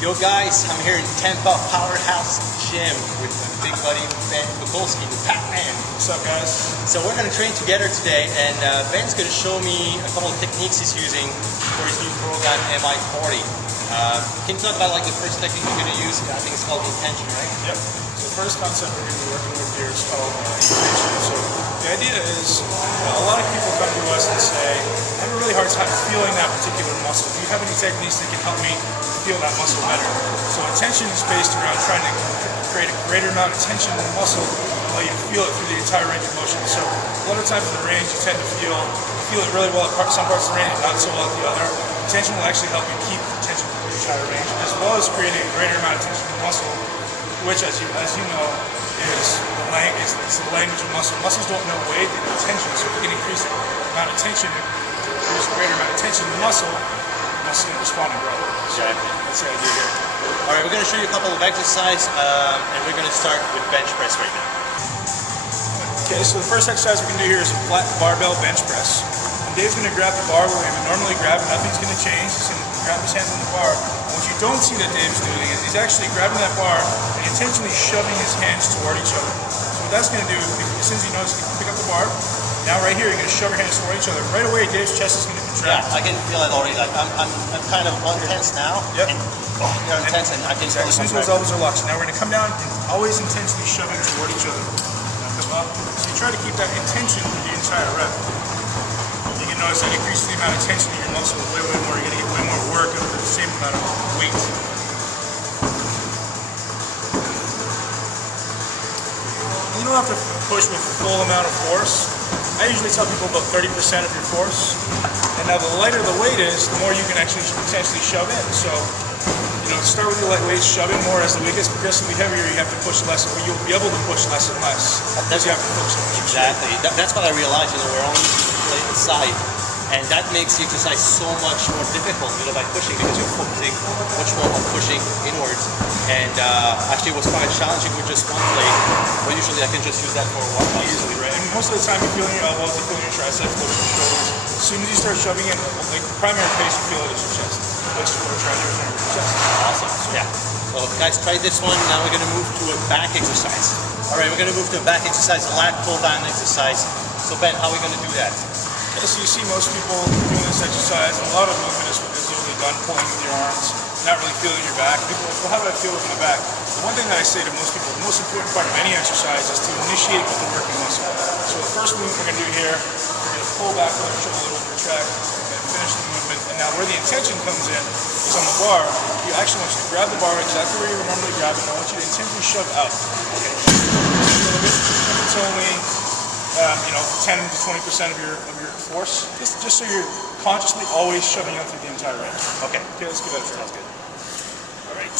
Yo guys, I'm here in Tampa Powerhouse Gym with my big buddy Ben Pakulski, the Pac-Man. What's up guys? So we're going to train together today, and Ben's going to show me a couple of techniques he's using for his new program, MI40. Can you talk about like the first technique you're going to use? I think it's called intention, right? Yep. So the first concept we're going to be working with here is called intention. So the idea is, a lot of people come to us and say, I have a really hard time feeling that particular muscle. Do you have any techniques that can help me feel that muscle better? So intention is based around trying to create a greater amount of tension in the muscle while you feel it through the entire range of motion. So a lot of times in the range you tend to feel it really well at some parts of the range and not so well at the other. Intention will actually help you keep tension through the entire range, as well as creating a greater amount of tension in the muscle, which as you know is the language of muscle. Muscles don't know weight, they know tension, so if you can increase the amount of tension, produce a greater amount of tension in the muscle is going to respond and grow. So that's the idea here. All right, we're going to show you a couple of exercises, and we're going to start with bench press right now. Okay, so the first exercise we can do here is a flat barbell bench press. And Dave's going to grab the bar where we would normally grab it. Nothing's going to change. He's going to grab his hands on the bar. And what you don't see that Dave's doing is he's actually grabbing that bar and intentionally shoving his hands toward each other. So what that's going to do, as soon as you notice, you can pick up the bar. Now right here, you're going to shove your hands toward each other. Right away, Dave's chest is going to contract. Yeah, I can feel it already. Like I'm kind of intense now. Yep. And, you're intense, and I can feel it. As soon as those elbows are locked. So now we're going to come down and always intensely shoving toward each other. Now come up. So you try to keep that intention through the entire rep. You can notice that increases the amount of tension in your muscle way more. You're going to get way more work out of the same amount of weight. You don't have to push with the full amount of force. I usually tell people about 30% of your force. And now the lighter the weight is, the more you can actually potentially shove in. So, start with your light weights, shove in more. As the weight gets progressively heavier, you have to push less. But you'll be able to push less and less. Because you have to focus on what you're Exactly. That's what I realized. We're only playing the side. And that makes the exercise so much more difficult, by pushing, because you're focusing much more on pushing inwards. And actually, it was quite challenging with just one plate. But usually, I can just use that for a while. Easily, right? And most of the time, you're feeling your elbows, you're feeling your triceps, your shoulders. As soon as you start shoving in, like the primary place you feel it is your chest. That's what we're trying to do with your chest. Awesome. Yeah. So, guys, try this one. Now we're going to move to a back exercise. All right, we're going to move to a back exercise, a lat pull down exercise. So, Ben, how are we going to do that? Okay, so you see most people doing this exercise, and a lot of movement is usually done pulling with your arms, not really feeling your back. People are like, well, how do I feel with my back? The one thing that I say to most people, the most important part of any exercise is to initiate with the working muscle. So the first movement we're going to do here, we're going to pull back with our shoulder, we'll retract, and finish the movement. And now where the intention comes in is on the bar. You actually want you to grab the bar exactly where you would normally grab it, and I want you to intentionally shove out. Okay. It's only 10 to 20% of your force, just so you're consciously always shoving out through the entire range. Okay, let's give that a try. Sounds good. All right.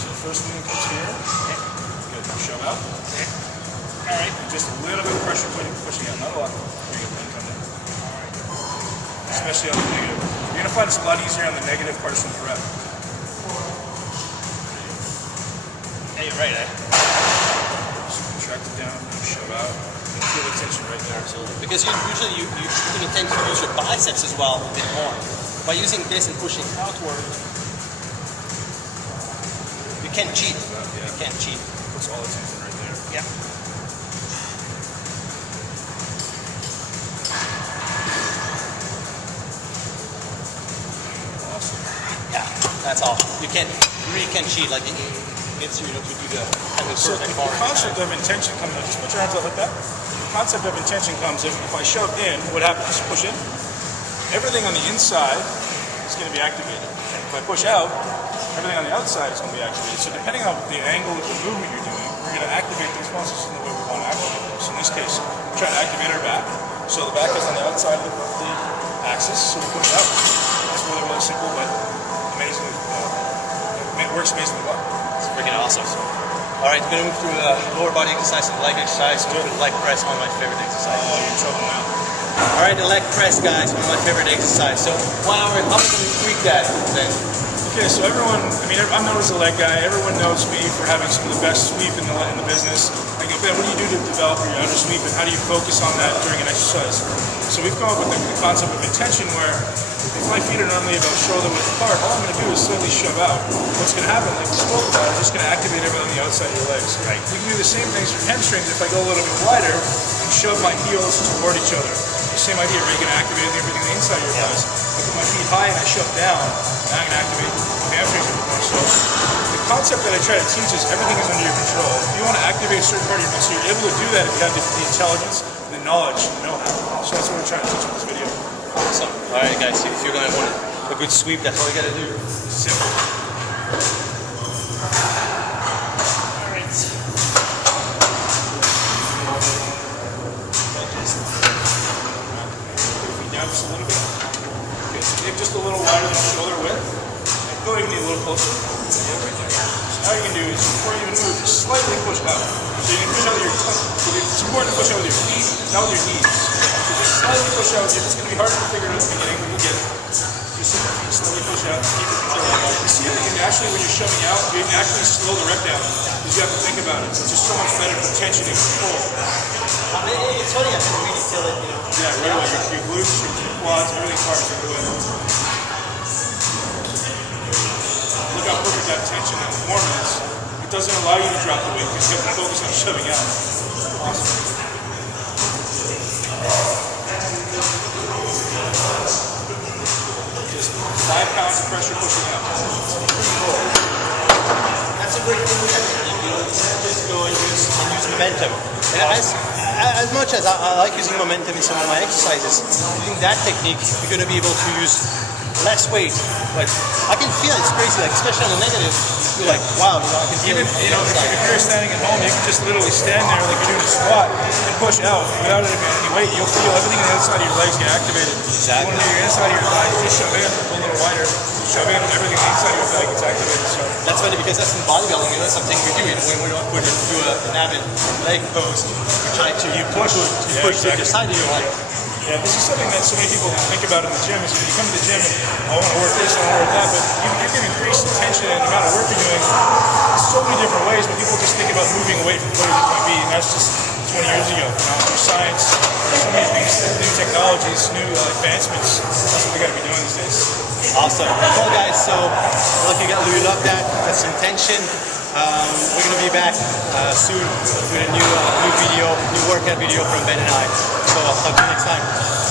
So the first movement comes here. Okay. Good. Shove out. Okay. All right. Just a little bit of pressure pushing out, not a lot. Very good. Then come down. All right. Especially on the negative. You're gonna find it's a lot easier on the negative parts of the rep. Hey, you're right, eh? Just contract it down, shove out, and feel the tension right there. Absolutely. Because usually you tend to use your biceps as well a bit more. By using this and pushing outward, you can't cheat. Yeah. You can't cheat. Puts all the tension right there. Yeah. Awesome. Yeah, that's all. You really can't cheat. Like it's to do the So the concept of intention comes in. Just put your hands out like that. The concept of intention comes in. If I shove in, what happens? Push in. Everything on the inside is going to be activated. If I push out, everything on the outside is going to be activated. So depending on the angle of the movement you're doing, we're going to activate these muscles in the way we want to activate them. So in this case, we're trying to activate our back. So the back is on the outside of the axis, so we push out. It's really, really simple, but amazingly, it works amazingly well. It's freaking awesome. All right, we're going to move through lower body exercise and leg exercise. We'll do leg press, one of my favorite exercises. Oh, you're in trouble now. All right, the leg press, guys, one of my favorite exercises. So, how are we going to tweak that then? Okay, so everyone, I'm known as a leg guy. Everyone knows me for having some of the best sweep in the business. I go, Ben, what do you do to develop your outer sweep, and how do you focus on that during an exercise? So we've come up with the concept of intention where if my feet are normally about shoulder width apart, all I'm going to do is slowly shove out. What's going to happen, like we spoke about, I'm just going to activate everything on the outside of your legs. Right. We can do the same things for hamstrings if I go a little bit wider and shove my heels toward each other. The same idea, where you're going to activate everything on the inside of your thighs. I put my feet high and I shove down, and I'm going to activate my hamstrings a bit more. So the concept that I try to teach is everything is under your control. If you want to activate a certain part of your muscle, you're able to do that if you have the intelligence, the knowledge, the know-how. So that's what we're trying to teach with this video. Awesome. All right, guys. If you're gonna want a good sweep, that's all you gotta do. Simple. All right. Down just a little bit. Okay, so maybe just a little wider than shoulder width. And go even a little closer. Yeah, right there. So all you can do is, before you even move, just slightly push out. So you can push out with your it's important to push out with your feet, not with your knees. So just slightly push out. It's going to be harder to figure out at the beginning, but you'll get it. Just slowly push out, keep it control. You see how you can actually, when you're shoving out, you can actually slow the rep down. Because you have to think about it. It's just so much better for tension and control. It's funny, I can really feel it, you know. Yeah, right away. Your glutes, your quads, everything fires right away. Look how perfect that tension and form is. It doesn't allow you to drop the weight because you have to focus on shoving out. Awesome. Just 5 pounds of pressure pushing out. That's a great thing with technique, you know. Just go and use momentum. And as much as I like using momentum in some of my exercises, using that technique, you're going to be able to use less weight. But I can feel it's crazy, like especially on the negative. You're like, wow, you know, I can feel Even, it. you know, if you're standing at home, you can just literally stand there like you're doing a squat and push out without any weight. You'll feel everything on the outside of your legs get activated. Exactly. You want to do your inside of your thighs, just shove in a little wider, shove in everything on the inside of your thigh gets activated. So That's funny because that's in bodybuilding, you know, that's something we do. You know, when we don't put it to an avid leg pose, we try to push to the side of your leg. yeah, this is something that so many people think about in the gym. Is when you come to the gym and I want to work this, I want to work that, but you can increase the tension and the amount of work you're doing in so many different ways. But people just think about moving away from where it's going to be, and that's just 20 years ago. You know, there's science, there's so many things, new technologies, new advancements. That's what we got to be doing these days. Awesome. Well, guys, so look, we love that. That's intention. We're going to be back soon with a new video, new workout video from Ben and I. So I'll talk to you next time.